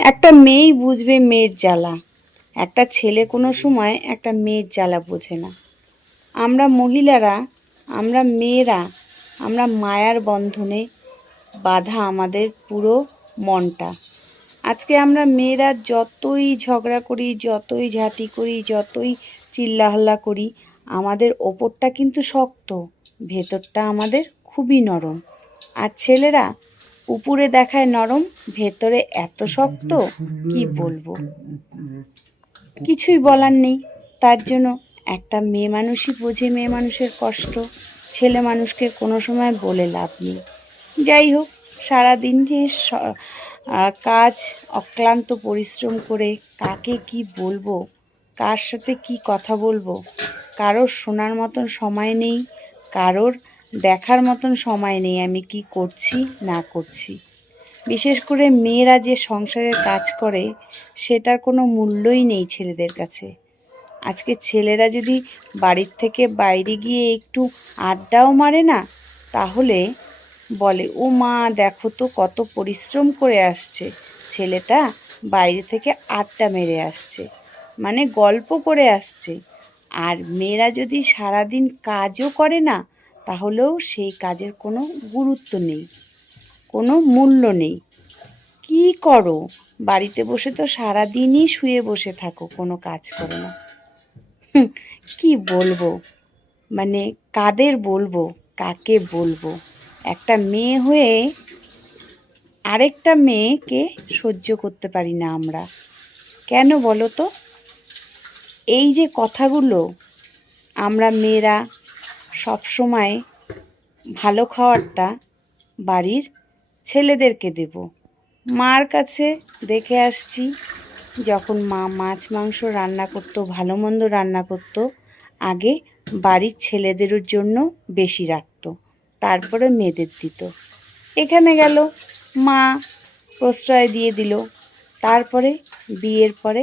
একটা মেয়েই বুঝবে মেয়ের জ্বালা। একটা ছেলে কোনো সময় একটা মেয়ের জ্বালা বোঝে না। আমরা মহিলারা, আমরা মেয়েরা, আমরা মায়ার বন্ধনে বাধা আমাদের পুরো মনটা। আজকে আমরা মেয়েরা যতই ঝগড়া করি, যতই ঝাঁটি করি, যতই চিল্লাহল্লা করি, আমাদের ওপরটা কিন্তু শক্ত, ভেতরটা আমাদের খুবই নরম। আর ছেলেরা উপরে দেখায় নরম, ভেতরে এত শক্ত, কি বলব? কিছুই বলার নেই। তার জন্য একটা মেয়ে মানুষই বোঝে মেয়ে মানুষের কষ্ট। ছেলে মানুষকে কোনো সময় বলে লাভ নেই। যাই হোক, সারাদিন যে কাজ, অক্লান্ত পরিশ্রম করে কাকে কি বলব? কার সাথে কি কথা বলব? কারোর শোনার মতন সময় নেই, কারোর দেখার মতন সময় নেই, আমি কি করছি, না করছি। বিশেষ করে মেয়েরা যে সংসারের কাজ করে, সেটার কোনো মূল্যই নেই ছেলেদের কাছে। আজকে ছেলেরা যদি বাড়ির থেকে বাইরে গিয়ে একটু আড্ডাও মারে না, তাহলে বলে, ও মা, দেখো তো কত পরিশ্রম করে আসছে। ছেলেটা বাইরে থেকে আড্ডা মেরে আসছে মানে গল্প করে আসছে। আর মেয়েরা যদি সারাদিন কাজও করে না তাহলেও সেই কাজের কোনো গুরুত্ব নেই, কোনো মূল্য নেই। কি করো? বাড়িতে বসে তো সারাদিনই শুয়ে বসে থাকো, কোনো কাজ করো না। কি বলব? মানে কাদের বলব? কাকে বলব? একটা মেয়ে হয়ে আরেকটা মেয়েকে সহ্য করতে পারি না আমরা। কেন বলো তো? এই যে কথাগুলো, আমরা মেয়েরা সবসময় ভালো খাওয়ারটা বাড়ির ছেলেদেরকে দেব। মার কাছে দেখে আসছি, যখন মা মাছ, মাংস রান্না করতো, ভালো মন্দ রান্না করতো, আগে বাড়ির ছেলেদের জন্য বেশি রাখতো, তারপরে মেয়েদের দিত। এখানে গেল, মা প্রশ্রয় দিয়ে দিল, তারপরে বিয়ের পরে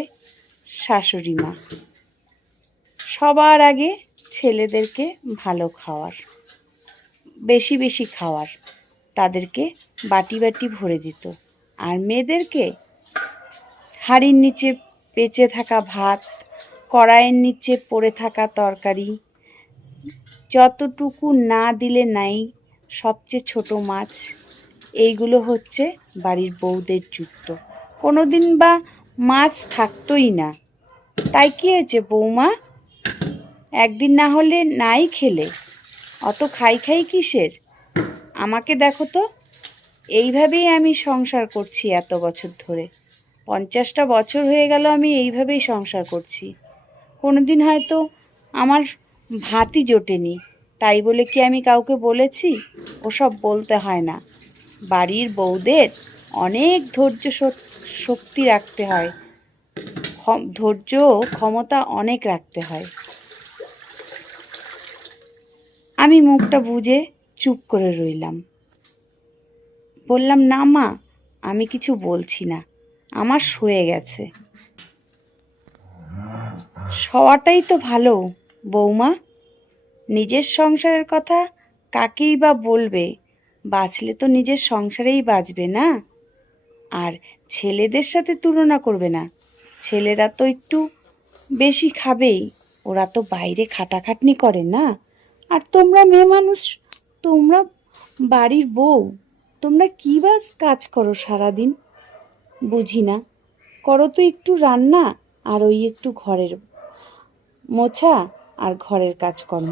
শাশুড়ি মা। সবার আগে ছেলেদেরকে ভালো খাওয়ার, বেশি বেশি খাওয়ার, তাদেরকে বাটি বাটি ভরে দিত। আর মেয়েদেরকে হাড়ির নিচে পেঁচে থাকা ভাত, কড়াইয়ের নিচে পড়ে থাকা তরকারি, যতটুকু না দিলে নাই সবচেয়ে ছোট মাছ, এইগুলো হচ্ছে বাড়ির বউদের যুক্ত কোনো দিন বা মাছ থাকতোই না। তাই কি হয়েছে বৌমা? একদিন না হলে নাই খেলে। অত খাই খাই কিসের? আমাকে দেখো তো, এইভাবেই আমি সংসার করছি এত বছর ধরে। পঞ্চাশটা বছর হয়ে গেল আমি এইভাবেই সংসার করছি। কোনো দিন হয়তো আমার ভাতই জোটেনি। তাই বলে কি আমি কাউকে বলেছি? ওসব বলতে হয় না। বাড়ির বউদের অনেক ধৈর্য শক্তি রাখতে হয়। ধৈর্য ক্ষমতা অনেক রাখতে হয়। আমি মুখটা বুঝে চুপ করে রইলাম। বললাম, না মা, আমি কিছু বলছি না। আমার শুয়ে গেছে। শোয়াটাই তো ভালো, বৌমা। নিজের সংসারের কথা কাকেই বা বলবে? বাঁচলে তো নিজের সংসারেই বাঁচবে না। আর ছেলেদের সাথে তুলনা করবে না। ছেলেরা তো একটু বেশি খাবেই, ওরা তো বাইরে খাটাখাটনি করে না। আর তোমরা মেয়ে মানুষ, তোমরা বাড়ির বউ, তোমরা কী বা কাজ করো সারাদিন? বুঝি না। করো তো একটু রান্না আর ওই একটু ঘরের মোছা আর ঘরের কাজকর্ম।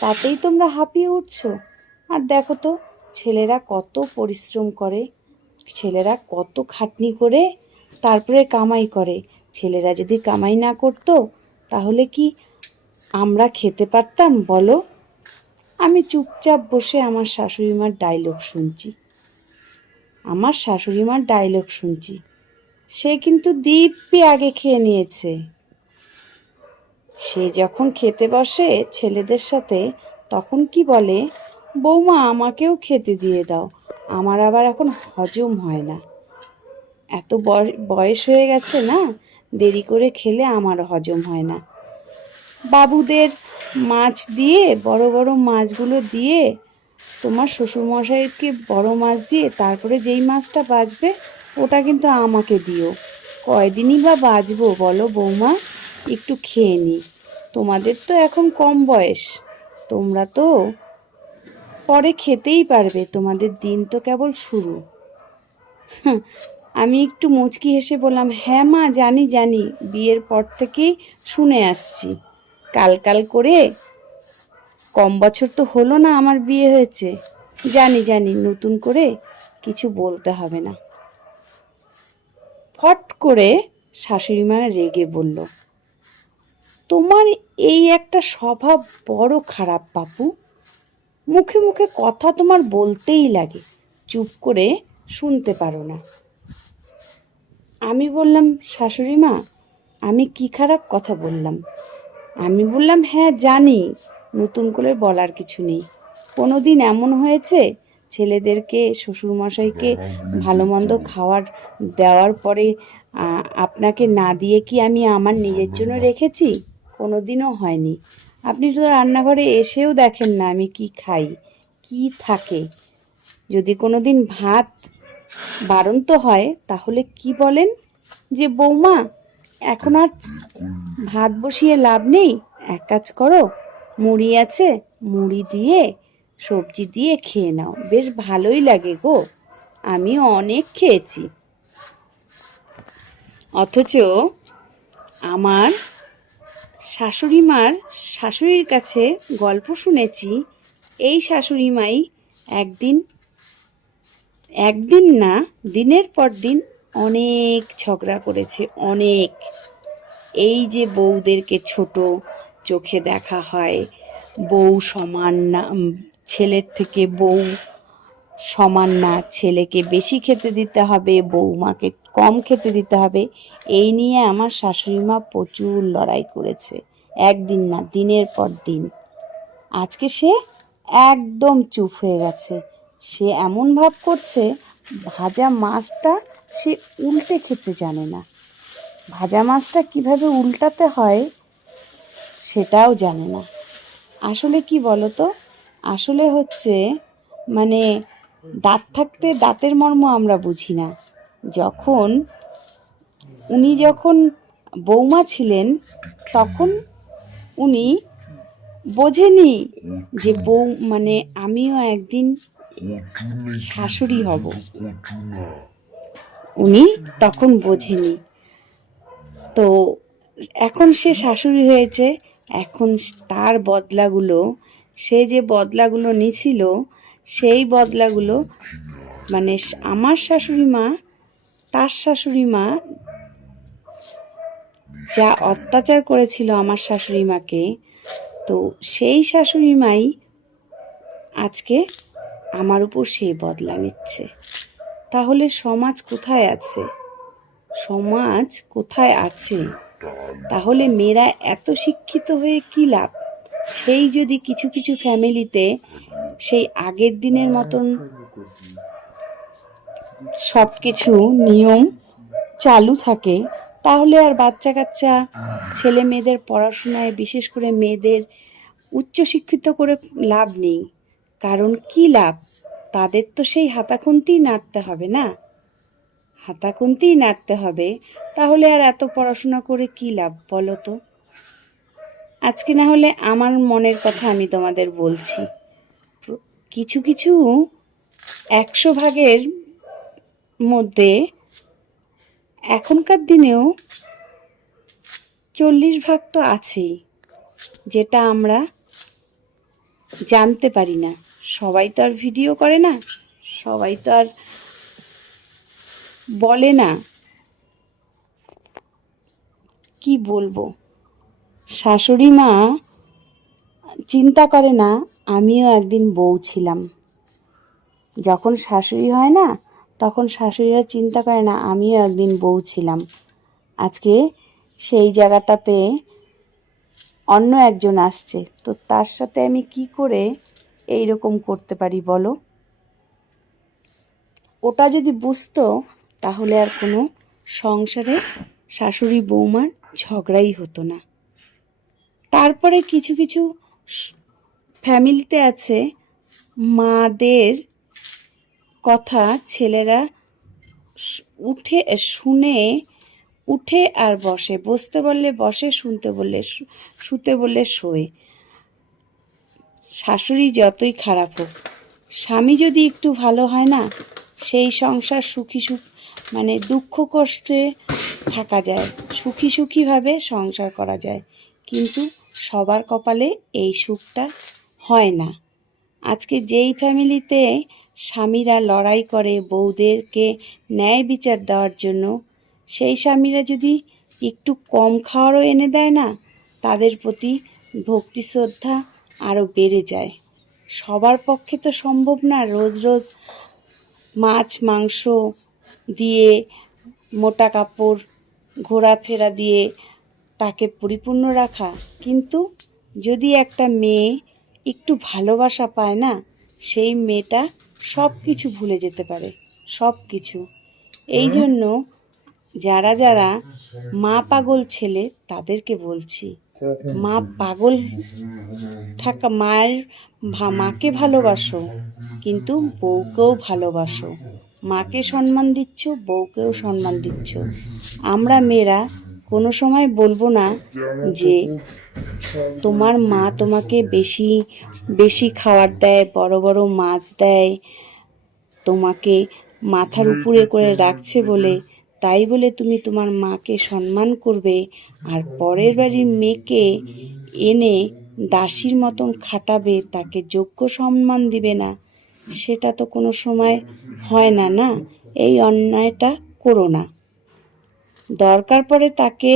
তাতেই তোমরা হাঁপিয়ে উঠছো। আর দেখো তো, ছেলেরা কত পরিশ্রম করে, ছেলেরা কত খাটনি করে, তারপরে কামাই করে। ছেলেরা যদি কামাই না করতো, তাহলে কি আমরা খেতে পারতাম বলো? আমি চুপচাপ বসে আমার শাশুড়ি মার ডায়লগ শুনছি। আমার শাশুড়ি মার ডায়লগ শুনছি। সে কিন্তু দিব্যি আগে খেয়ে নিয়েছে। সে যখন খেতে বসে ছেলেদের সাথে, তখন কি বলে, বৌমা, আমাকেও খেতে দিয়ে দাও। আমার আবার এখন হজম হয় না। এত বয়- বয়স হয়ে গেছে না, দেরি করে খেলে আমারও হজম হয় না। বাবুদের মাছ দিয়ে বড় বড় মাছগুলো দিয়ে তোমার শ্বশুরমশাইকে বড় মাছ দিয়ে তারপরে যেই মাছটা বাঁচবে ওটা কিন্তু আমাকে দিও। কয়দিনই বা বাঁচবো বলো বৌমা? একটু খেয়ে নি। তোমাদের তো এখন কম বয়স। তোমরা তো পরে খেতেই পারবে তোমাদের দিন তো কেবল শুরু। হুঁ, আমি একটু মুচকি হেসে বললাম হ্যাঁ মা জানি জানি। বিয়ের পর থেকেই শুনে আসছি। কাল কাল করে কম বছর তো হলো না আমার বিয়ে হয়েছে। জানি জানি, নতুন করে কিছু বলতে হবে না। ফট করে শাশুড়ি মা রেগে বলল, তোমার এই একটা স্বভাব বড় খারাপ বাপু। মুখে মুখে কথা তোমার বলতেই লাগে, চুপ করে শুনতে পারো না। আমি বললাম, শাশুড়ি মা, আমি কি খারাপ কথা বললাম? আমি বললাম হ্যাঁ জানি। নতুন করে বলার কিছু নেই। কোনো দিন এমন হয়েছে? ছেলেদেরকে শ্বশুরমশাইকে ভালো মন্দ খাওয়ার দেওয়ার পরে আপনাকে না দিয়ে কি আমি আমার নিজের জন্য রেখেছি? কোনো দিনও হয়নি। আপনি তো রান্নাঘরে এসেও দেখেন না আমি কি খাই কি থাকে। যদি কোনো দিন ভাত বারণ তো হয় তাহলে কি বলেন? যে বৌমা এখন আর ভাত বসিয়ে লাভ নেই। এক কাজ করো, মুড়ি আছে, মুড়ি দিয়ে সবজি দিয়ে খেয়ে নাও। বেশ ভালোই লাগে গো। আমি অনেক খেয়েছি। অথচ আমার শাশুড়ি মার শাশুড়ির কাছে গল্প শুনেছি, এই শাশুড়ি মাই একদিন একদিন না, দিনের পর দিন অনেক ঝগড়া করেছে, অনেক। এই যে বউদেরকে ছোট চোখে দেখা হয়, বউ সমান না ছেলের থেকে বউ সমান না, ছেলেকে বেশি খেতে দিতে হবে বৌমাকে কম খেতে দিতে হবে, এই নিয়ে আমার শাশুড়ি মা প্রচুর লড়াই করেছে, একদিন না, দিনের পর দিন। আজকে সে একদম চুপ হয়ে গেছে। সে এমন ভাব করছে, ভাজা মাছটা সে উল্টে খেতে জানে না। ভাজা মাছটা কীভাবে উল্টাতে হয় সেটাও জানে না। আসলে কি বলতো? আসলে হচ্ছে মানে দাঁত থাকতে দাঁতের মর্ম আমরা বুঝি না। যখন উনি যখন বৌমা ছিলেন, তখন উনি বোঝেনি যে বউ মানে আমিও একদিন শাশুড়ি হব। উনি তখন বোঝেনি। তো এখন সে শাশুড়ি হয়েছে, এখন তার বদলাগুলো, সে যে বদলাগুলো নিছিল, সেই বদলাগুলো মানে আমার শাশুড়ি মা, তার শাশুড়ি মা যা অত্যাচার করেছিল আমার শাশুড়ি মাকে, তো সেই শাশুড়ি মাই আজকে আমার উপর সেই বদলা নিচ্ছে। তাহলে সমাজ কোথায় আছে? সমাজ কোথায় আছে? তাহলে মেয়েরা এত শিক্ষিত হয়ে কি লাভ? সেই যদি কিছু কিছু ফ্যামিলিতে সেই আগের দিনের মতন সব কিছু নিয়ম চালু থাকে, তাহলে আর বাচ্চা কাচ্চা ছেলে মেয়েদের পড়াশোনায় বিশেষ করে মেয়েদের উচ্চশিক্ষিত করে লাভ নেই। কারণ কি লাভ? তাদের তো সেই হাতাখুন্তিই নাড়তে হবে না? হাতাখুন্তিই নাড়তে হবে, তাহলে আর এত পড়াশোনা করে কি লাভ বলো তো? আজকে না হলে আমার মনের কথা আমি তোমাদের বলছি। কিছু কিছু একশো ভাগের মধ্যে এখনকার দিনেও চল্লিশ ভাগ তো আছেই, যেটা আমরা জানতে পারি না। সবাই তো আর ভিডিও করে না, সবাই তো আর বলে না। কি বলব? শাশুড়ি মা চিন্তা করে না, আমিও একদিন বউ ছিলাম। যখন শাশুড়ি হয় না, তখন শাশুড়িরা চিন্তা করে না, আমিও একদিন বউ ছিলাম। আজকে সেই জায়গাটাতে অন্য একজন আসছে, তো তার সাথে আমি কি করে এই রকম করতে পারি, বলো? ওটা যদি বুঝতো, তাহলে আর কোনো সংসারে শাশুড়ি বৌমার ঝগড়াই হতো না। তারপরে কিছু কিছু ফ্যামিলিতে আছে, মাদের কথা ছেলেরা উঠে, শুনে, উঠে আর বসে, বসতে বললে বসে, শুনতে বললে শুতে বললে শোয়। শাশুড়ি যতই খারাপ হোক, স্বামী যদি একটু ভালো হয় না, সেই সংসার সুখী সুখ মানে দুঃখ কষ্টে থাকা যায়, সুখী সুখীভাবে সংসার করা যায়। কিন্তু সবার কপালে এই সুখটা হয় না। আজকে যেই ফ্যামিলিতে স্বামীরা লড়াই করে বউদেরকে ন্যায় বিচার দেওয়ার জন্য, সেই স্বামীরা যদি একটু কম খাওয়ারও এনে দেয় না, তাদের প্রতি ভক্তি শ্রদ্ধা আরও বেড়ে যায়। সবার পক্ষে তো সম্ভব না রোজ রোজ মাছ মাংস দিয়ে মোটা কাপড় ঘোরাফেরা দিয়ে তাকে পরিপূর্ণ রাখা। কিন্তু যদি একটা মেয়ে একটু ভালোবাসা পায় না সেই মেয়েটা সব কিছু ভুলে যেতে পারে। সব কিছু এই জন্য যারা যারা মা পাগল ছেলে, তাদেরকে বলছি, মা পাগল থাকা মায়ের মাকে ভালোবাসো, কিন্তু বউকেও ভালোবাসো। মাকে সম্মান দিচ্ছ, বউকেও সম্মান দিচ্ছ। আমরা মেয়েরা কোনো সময় বলব না যে তোমার মা তোমাকে বেশি বেশি খাবার দেয়, বড় বড় মাছ দেয়, তোমাকে মাথার উপরে করে রাখছে বলে তাই বলে তুমি তোমার মাকে সম্মান করবে আর পরের বাড়ির মেয়েকে এনে দাসীর মতন খাটাবে, তাকে যোগ্য সম্মান দিবে না। সেটা তো কোনো সময় হয় না না? এই অন্যায়টা করো না। দরকার পড়ে তাকে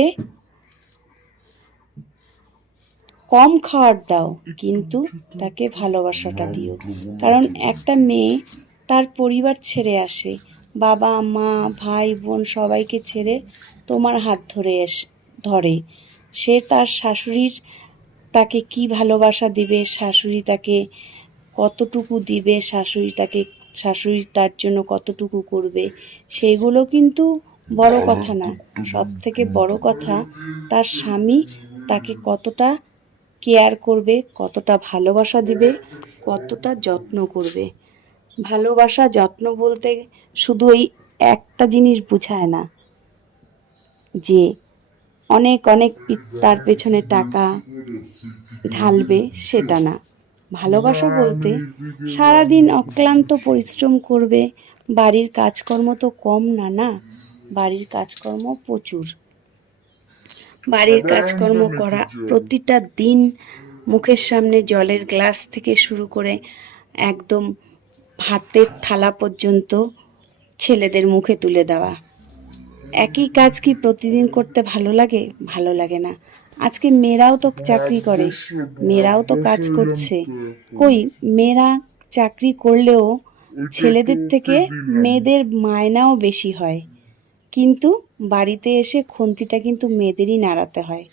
কম খাওয়ার দাও, কিন্তু তাকে ভালোবাসাটা দিও। কারণ একটা মেয়ে তার পরিবার ছেড়ে আসে বাবা, মা, ভাই, বোন সবাইকে ছেড়ে তোমার হাত ধরে এস, ধরে। সে তার শাশুড়ির তাকে কি ভালোবাসা দিবে, শাশুড়ি তাকে কতটুকু দিবে, শাশুড়ি তাকে, শাশুড়ি তার জন্য কতটুকু করবে, সেগুলো কিন্তু বড় কথা না। সব থেকে বড় কথা, তার স্বামী তাকে কতটা কেয়ার করবে, কতটা ভালোবাসা দিবে, কতটা যত্ন করবে। ভালোবাসা, যত্ন বলতে শুধু এই একটা জিনিস বোঝায় না, যে অনেক অনেক তার পেছনে টাকা ঢালবে সেটা না। ভালোবাসা বলতে সারাদিন অক্লান্ত পরিশ্রম করবে, বাড়ির কাজকর্ম তো কম না না? বাড়ির কাজকর্ম প্রচুর। বাড়ির কাজকর্ম করা প্রতিটা দিন মুখের সামনে জলের গ্লাস থেকে শুরু করে একদম ভাতের থালা পর্যন্ত ছেলেদের মুখে তুলে দেওয়া। একই কাজ কি প্রতিদিন করতে ভালো লাগে? ভালো লাগে না। আজকে মেয়েরাও তো চাকরি করে, মেয়েরাও তো কাজ করছে। কই, মেয়েরা চাকরি করলেও ছেলেদের থেকে মেয়েদের মায়নাও বেশি হয়। কিন্তু বাড়িতে এসে খুন্তিটা কিন্তু মেয়েদেরই নাড়াতে হয়।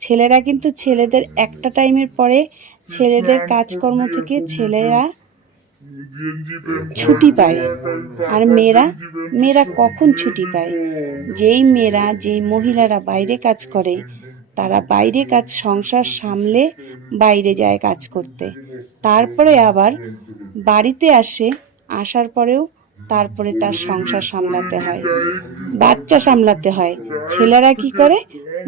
ছেলেরা কিন্তু ছেলেদের একটা টাইমের পরে ছেলেদের কাজকর্ম থেকে ছেলেরা ছুটি পায়। আর মেয়েরা? মেয়েরা কখন ছুটি পায়? যেই মেয়েরা যেই মহিলারা বাইরে কাজ করে তারা বাইরে কাজ সংসার সামলে বাইরে যায় কাজ করতে। তারপরে আবার বাড়িতে আসে আসার পরেও তারপরে তার সংসার সামলাতে হয়। বাচ্চা সামলাতে হয়। ছেলেরা কি করে?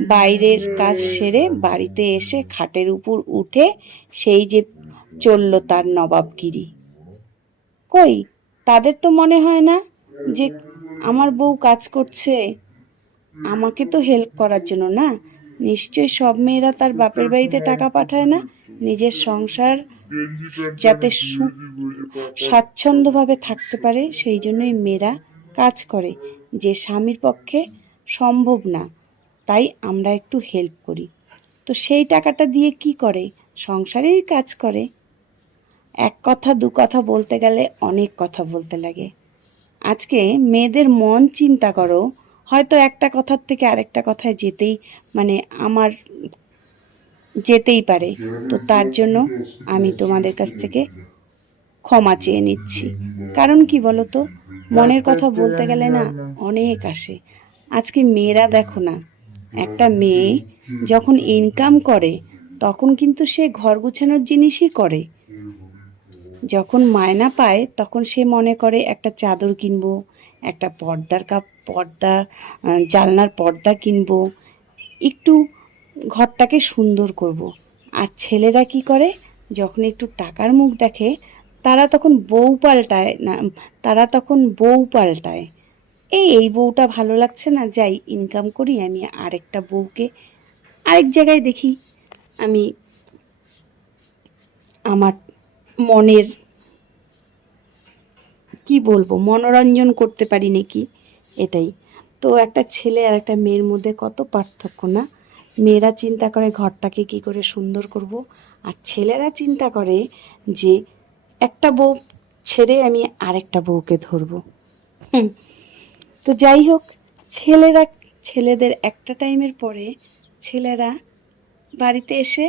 বাইরের কাজ সেরে বাড়িতে এসে খাটের উপর উঠে সেই যে চলল তার নবাবগিরি। কই? তাদের তো মনে হয় না যে আমার বউ কাজ করছে। আমাকে তো হেল্প করার জন্য না। নিশ্চয়ই সব মেয়েরা তার বাপের বাড়িতে টাকা পাঠায় না। নিজের সংসার যাতে স্বাচ্ছন্দ্যভাবে থাকতে পারে, সেই জন্যই মেয়েরা কাজ করে। যে স্বামীর পক্ষে সম্ভব না, তাই আমরা একটু হেল্প করি। তো সেই টাকাটা দিয়ে কি করে? সংসারেরই কাজ করে। এক কথা, দু কথা বলতে গেলে অনেক কথা বলতে লাগে। আজকে মেয়েদের মন চিন্তা করো, হয়তো একটা কথার থেকে আরেকটা কথায় যেতেই মানে আমার যেতেই পারে। তো তার জন্য আমি তোমাদের কাছ থেকে ক্ষমা চেয়ে নিচ্ছি। কারণ কি বলো তো মনের কথা বলতে গেলে না অনেক আসে। আজকে মেয়েরা দেখো না, একটা মেয়ে যখন ইনকাম করে, তখন কিন্তু সে ঘর গুছানোর জিনিসই করে। যখন মায়না পায়, তখন সে মনে করে, একটা চাদর কিনবো, একটা পর্দার কাপ, পর্দা জানলার পর্দা কিনবো, একটু ঘরটাকে সুন্দর করব। আর ছেলেরা কি করে? যখন একটু টাকার মুখ দেখে, তারা তখন বউ পাল্টায় না, তারা তখন বউ পাল্টায়। এই এই বউটা ভালো লাগছে না? যাই ইনকাম করি, আমি আরেকটা বউকে আরেক জায়গায় দেখি। আমি আমার মনের, কি বলব, মনোরঞ্জন করতে পারি নাকি? এটাই। তো একটা ছেলে আর একটা মেয়ের মধ্যে কত পার্থক্য না? মেয়েরা চিন্তা করে ঘরটাকে কি করে সুন্দর করব, আর ছেলেরা চিন্তা করে যে একটা বউ ছেড়ে আমি আরেকটা বউকে ধরবো। তো যাই হোক, ছেলেরা, ছেলেদের একটা টাইমের পরে ছেলেরা বাড়িতে এসে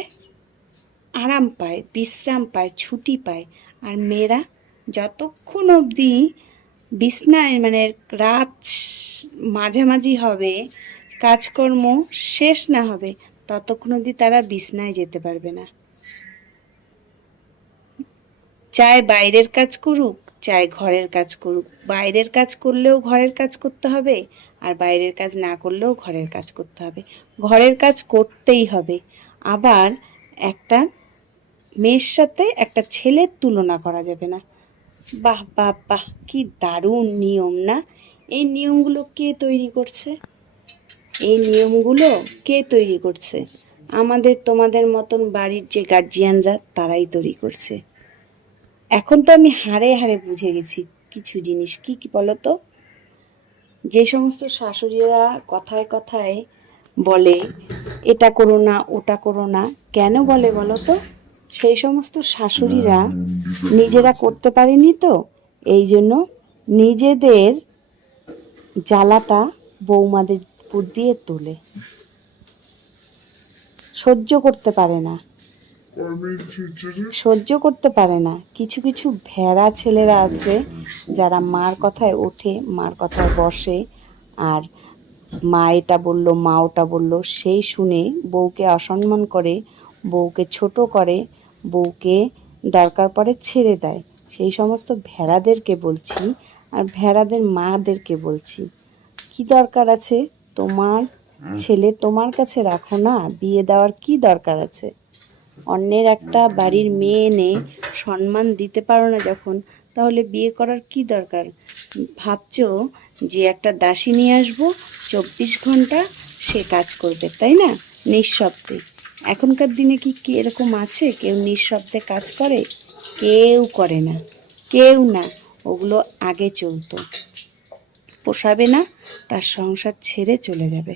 আরাম পায়, বিশ্রাম পায়, ছুটি পায়। আর মেয়েরা যতক্ষণ অবধি বিছনায় মানে রাত মাঝামাঝি হবে, কাজকর্ম শেষ না হবে, ততক্ষণ অবধি তারা বিছনায় যেতে পারবে না। চায় বাইরের কাজ করুক চায় ঘরের কাজ করুক। বাইরের কাজ করলেও ঘরের কাজ করতে হবে, আর বাইরের কাজ না করলেও ঘরের কাজ করতে হবে। ঘরের কাজ করতেই হবে। আবার একটা মেয়ের সাথে একটা ছেলের তুলনা করা যাবে না। বাহ বাহ বাহ, কি দারুণ নিয়ম না? এই নিয়মগুলো কে তৈরি করছে? এই নিয়মগুলো কে তৈরি করছে? আমাদের, তোমাদের মতন বাড়ির যে গার্জিয়ানরা তারাই তৈরি করছে। এখন তো আমি হাড়ে হাড়ে বুঝে গেছি কিছু জিনিস। কি কি বলো তো যে সমস্ত শাশুড়িরা কথায় কথায় বলে, এটা করো না, ওটা করো না। কেন বলে বলো তো সেই সমস্ত শাশুড়িরা নিজেরা করতে পারেনি তো? এই জন্য নিজেদের জ্বালাটা বৌমাদের উপর দিয়ে তোলে। সহ্য করতে পারে না। সহ্য করতে পারে না। কিছু কিছু ভেড়া ছেলেরা আছে যারা মার কথায় ওঠে, মার কথায় বসে, আর মা এটা বলল, মা ওটা বলল, সেই শুনে বউকে অসম্মান করে, বউকে ছোট করে বউকে দরকার পড়ে ছেড়ে দেয়। সেই সমস্ত ভেড়াদেরকে বলছি আর ভেড়াদের মাদেরকে বলছি কি দরকার আছে তোমার? ছেলে তোমার কাছে রাখো না বিয়ে দেওয়ার কি দরকার আছে? অন্যের একটা বাড়ির মেয়ে এনে সম্মান দিতে পারো না যখন তাহলে বিয়ে করার কি দরকার? ভাবছ যে একটা দাসী নিয়ে আসব চব্বিশ ঘণ্টা সে কাজ করবে তাই না? নিঃশব্দে। এখনকার দিনে কি কি এরকম আছে? কেউ নিঃশব্দে কাজ করে, কেউ করে না। কেউ না, ওগুলো আগে চলতো। পোষাবে না, তার সংসার ছেড়ে চলে যাবে।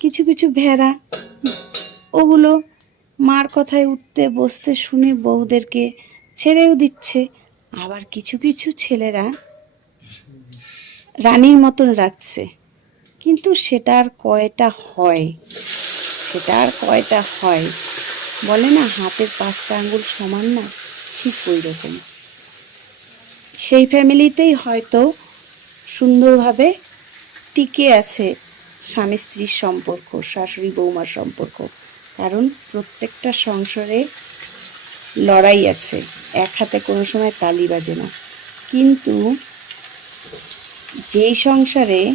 কিছু কিছু ভেড়া, ওগুলো মার কথায় উঠতে, বসতে, শুনে বউদেরকে ছেড়েও দিচ্ছে। আবার কিছু কিছু ছেলেরা রানীর মতন রাখছে। কিন্তু সেটা আর কয়টা হয়? সেটা আর কয়টা হয়? বলে না, হাতের পাঁচটা আঙ্গুল সমান না? ঠিক ওই রকম। সেই ফ্যামিলিতেই হয়তো সুন্দরভাবে টিকে আছে স্বামী স্ত্রীর সম্পর্ক, শাশুড়ি বৌমার সম্পর্ক। কারণ প্রত্যেকটা সংসারে লড়াই আছে। এক হাতে কোনো সময় তালি বাজে না। কিন্তু যেই সংসারে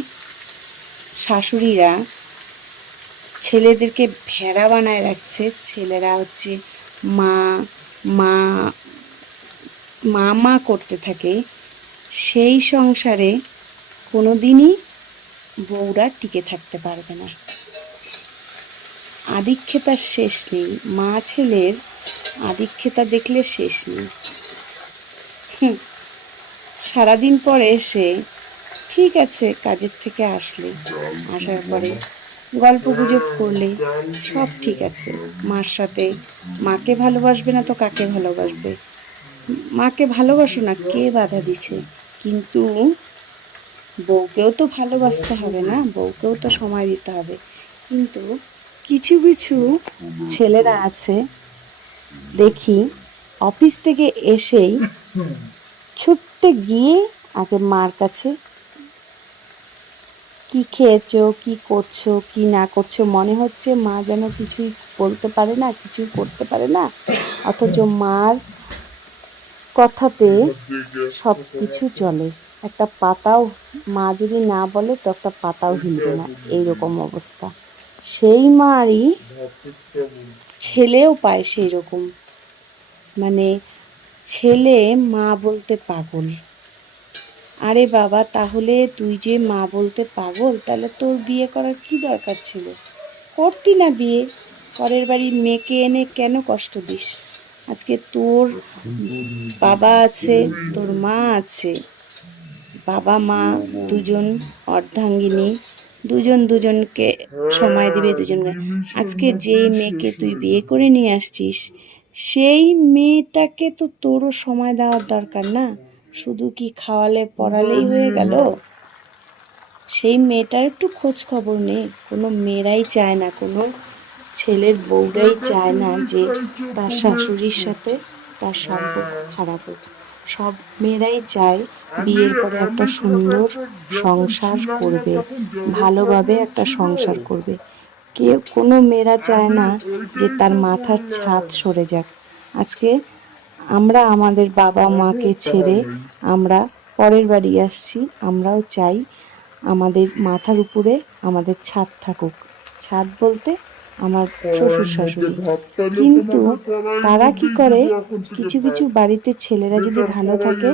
শাশুড়িরা ছেলেদেরকে ভেড়া বানায় রাখছে। ছেলেরা হচ্ছে মা মা মা মা করতে থাকে। সেই সংসারে কোনো দিনই বউরা টিকে থাকতে পারবে না। আদিক্ষেতার শেষ নেই। মা ছেলের আদিক্ষেতা দেখলে শেষ নেই। সারাদিন পরে এসে, ঠিক আছে, কাজের থেকে আসলে। আসার পরে গল্প গুজব করলে সব ঠিক আছে। মার সাথে মাকে ভালোবাসবে না তো কাকে ভালোবাসবে? মাকে ভালোবাসো না, কে বাধা দিছে? কিন্তু বউকেও তো ভালোবাসতে হবে না, বউকেও তো সময় দিতে হবে। কিন্তু কিছু কিছু ছেলেরা আছে, দেখি অফিস থেকে এসেই ছুটতে গিয়ে আগে মার কাছে কি খেয়েছো, কি করছ, কি না করছ, মনে হচ্ছে মা যেন কিছুই বলতে পারে না, কিছুই করতে পারে না। অথচ মার কথাতে সব কিছু চলে। একটা পাতাও মা যদি না বলে তো একটা পাতাও হিলবে না, এইরকম অবস্থা। সেই মারই ছেলেও পায় সেই রকম মানে ছেলে মা বলতে পাগল। আরে বাবা, তাহলে তুই যে মা বলতে পাগল, তাহলে তোর বিয়ে করার কি দরকার ছিল? করতি না বিয়ে। পরের বাড়ির মেয়েকে এনে কেন কষ্ট দিস? আজকে তোর বাবা আছে, তোর মা আছে। বাবা, মা দুজন অর্ধাঙ্গিনী, দুজন দুজনকে সময় দিবে দুজনকে আজকে যে মেয়েকে তুই বিয়ে করে নিয়ে আসছিস, সেই মেয়েটাকে তো তোরও সময় দেওয়ার দরকার না? শুধু কি খাওয়ালে পড়ালেই হয়ে গেল? সেই মেয়েটার একটু খোঁজ খবর নেই। কোনো মেয়েরাই চায় না, কোনো ছেলের বউরাই চায় না যে তার শাশুড়ির সাথে তার সম্পর্ক খারাপ হোক। সব মেয়েরাই চায় বিয়ের পরে একটা সুন্দর সংসার করবে, ভালোভাবে একটা সংসার করবে। কেউ, কোনো মেয়েরা চায় না যে তার মাথার ছাদ সরে যাক। আজকে আমরা আমাদের বাবা মাকে ছেড়ে আমরা পরের বাড়ি আসছি, আমরাও চাই আমাদের মাথার উপরে আমাদের ছাদ থাকুক। ছাদ বলতে আমার শ্বশুর শাশুড়ি। কিন্তু তারা কি করে? কিছু কিছু বাড়িতে ছেলেরা যদি ভালো থাকে,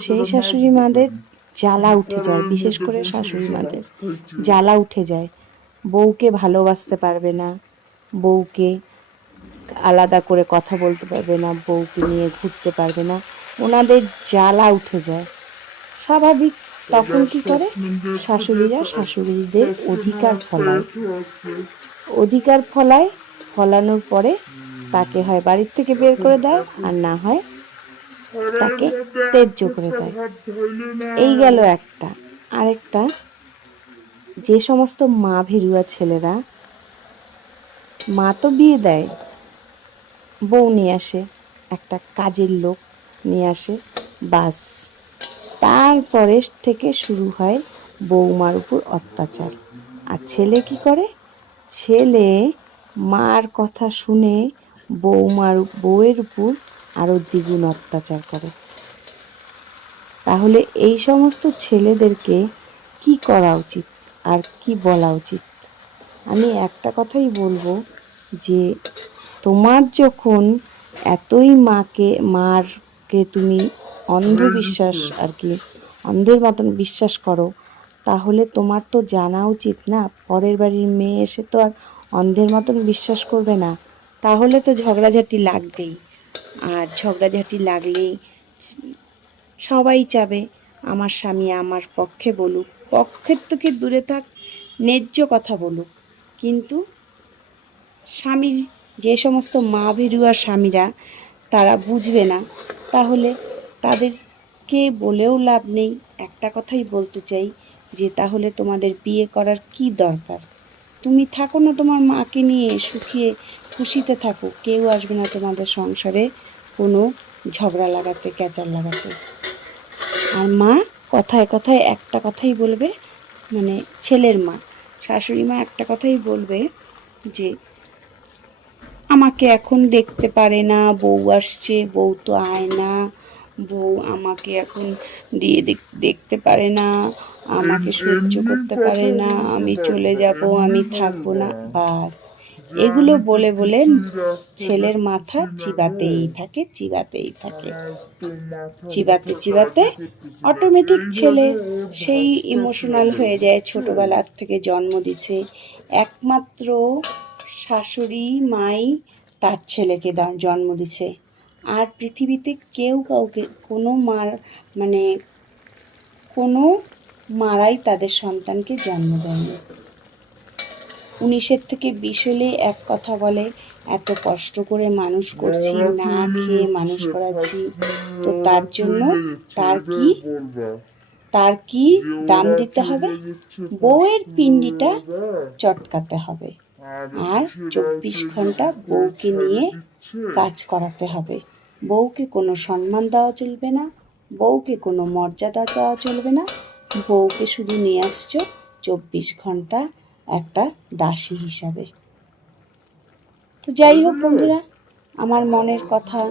সেই শাশুড়ি মাদের জ্বালা উঠে যায়, বিশেষ করে শাশুড়ি মাদের। জ্বালা উঠে যায়। বউকে ভালোবাসতে পারবে না। বউকে আলাদা করে কথা বলতে পারবে না, বউকে নিয়ে ঘুরতে পারবে না। ওনাদের জ্বালা উঠে যায়। স্বাভাবিক, তখন কি করে? শাশুড়িরা শাশুড়িদের অধিকার ফলায়। অধিকার ফলায়, ফলানোর পরে তাকে হয় বাড়ির থেকে বের করে দেয়, আর না হয় তাকে তেজ্য করে দেয়। এই গেল একটা। আরেকটা, যে সমস্ত মা ভেরুয়া ছেলেরা, মা তো বিয়ে দেয় বউ নিয়ে আসে, একটা কাজের লোক নিয়ে আসে, বাস। তারপরে থেকে শুরু হয় বৌমার উপর অত্যাচার। আর ছেলে কি করে? ছেলে মার কথা শুনে বৌমার বউয়ের উপর আরও দ্বিগুণ অত্যাচার করে। তাহলে এই সমস্ত ছেলেদেরকে কি করা উচিত আর কি বলা উচিত? আমি একটা কথাই বলব যে তোমার যখন এতই মাকে, মারকে তুমি অন্ধবিশ্বাস আর কি, অন্ধের মতন বিশ্বাস করো, তাহলে তোমার তো জানা উচিত না, পরের বাড়ির মেয়ে এসে তো আর অন্ধের মতন বিশ্বাস করবে না। তাহলে তো ঝগড়াঝাটি লাগবেই। আর ঝগড়াঝাটি লাগলেই সবাই চাবে, আমার স্বামী আমার পক্ষে বলুক। পক্ষের থেকে দূরে থাক, ন্যায্য কথা বলুক। কিন্তু স্বামীর যে সমস্ত মা ভেরুয়া স্বামীরা তারা বুঝবে না, তাহলে তাদেরকে বলেও লাভ নেই। একটা কথাই বলতে চাই যে, তাহলে তোমাদের বিয়ে করার কি দরকার? তুমি থাকো না তোমার মাকে নিয়ে সুখিয়ে খুশিতে থাকো। কেউ আসবে না তোমাদের সংসারে কোনো ঝগড়া লাগাতে, ক্যাচার লাগাতে। আর মা কথায় কথায় একটা কথাই বলবে মানে ছেলের মা। শাশুড়ি মা একটা কথাই বলবে যে আমাকে এখন দেখতে পারে না, বউ আসছে, বউ তো আয় না, বউ আমাকে এখন দিয়ে দেখতে পারে না, আমাকে সহ্য করতে পারে না, আমি চলে যাব, আমি থাকব না, বাস। এগুলো বলে বলে ছেলের মাথা চিবাতেই থাকে চিবাতেই থাকে। চিবাতে চিবাতে অটোমেটিক ছেলে সেই ইমোশনাল হয়ে যায়, ছোটবেলার থেকে জন্ম দিছে। একমাত্র শাশুড়ি, মাই তার ছেলেকে জন্ম দিছে। আর পৃথিবীতে কেউ কাউকে, কোনো মার মানে কোনো মারাই তাদের সন্তানকে জন্ম দেয়নি। উনিশের থেকে বিশ হলে এক কথা বলে, এত কষ্ট করে মানুষ করছি, না খেয়ে মানুষ করাচ্ছি, তো তার জন্য তার কি তার কি দাম দিতে হবে? বউয়ের পিণ্ডিটা চটকাতে হবে। আর চব্বিশ ঘণ্টা বউকে নিয়ে কাজ করাতে হবে। বউকে কোনো সম্মান দেওয়া চলবে না, বউকে কোনো মর্যাদা দেওয়া চলবে না। বউকে শুধু নিয়ে আসছো চব্বিশ ঘণ্টা একটা দাসী হিসাবে। তো যাই হোক বন্ধুরা, আমার মনের কথা,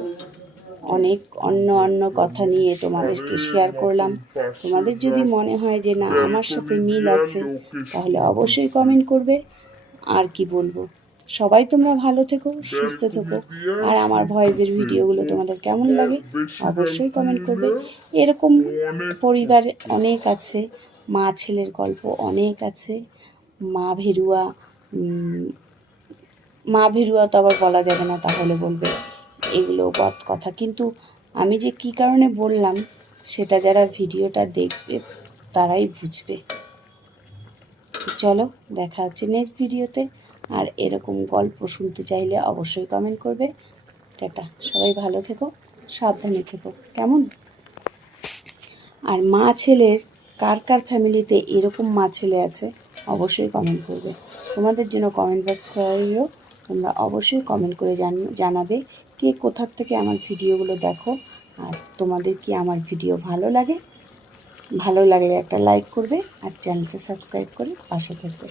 অনেক অন্য অন্য কথা নিয়ে তোমাদেরকে শেয়ার করলাম। তোমাদের যদি মনে হয় যে না, আমার সাথে মিল আছে, তাহলে অবশ্যই কমেন্ট করবে। আর কি বলব? সবাই তোমরা ভালো থেকো সুস্থ থেকো। আর আমার ভয়েসের ভিডিওগুলো তোমাদের কেমন লাগে অবশ্যই কমেন্ট করবে। এরকম পরিবার অনেক আছে মা ছেলের গল্প অনেক আছে। মা ভেরুয়া মা ভেরুয়া তো আবার বলা যাবে না তাহলে বলবে এগুলো বদ কথা। কিন্তু আমি যে কী কারণে বললাম সেটা যারা ভিডিওটা দেখবে তারাই বুঝবে। চলো, দেখা হচ্ছে নেক্সট ভিডিওতে আর এরকম গল্প শুনতে চাইলে অবশ্যই কমেন্ট করবে। টাটা, সবাই ভালো থেকো, সাবধানে থেকো, কেমন? আর মা ছেলের কার কার ফ্যামিলিতে এরকম মা ছেলে আছে, অবশ্যই কমেন্ট করবে। তোমাদের জন্য কমেন্ট বক্স খোলা তোমরা অবশ্যই কমেন্ট করে জান, জানাবে কে কোথার থেকে আমার ভিডিওগুলো দেখো, আর তোমাদের কি আমার ভিডিও ভালো লাগে? ভালো লাগলে একটা লাইক করবে আর চ্যানেলটা সাবস্ক্রাইব করে পাশে থাকবে।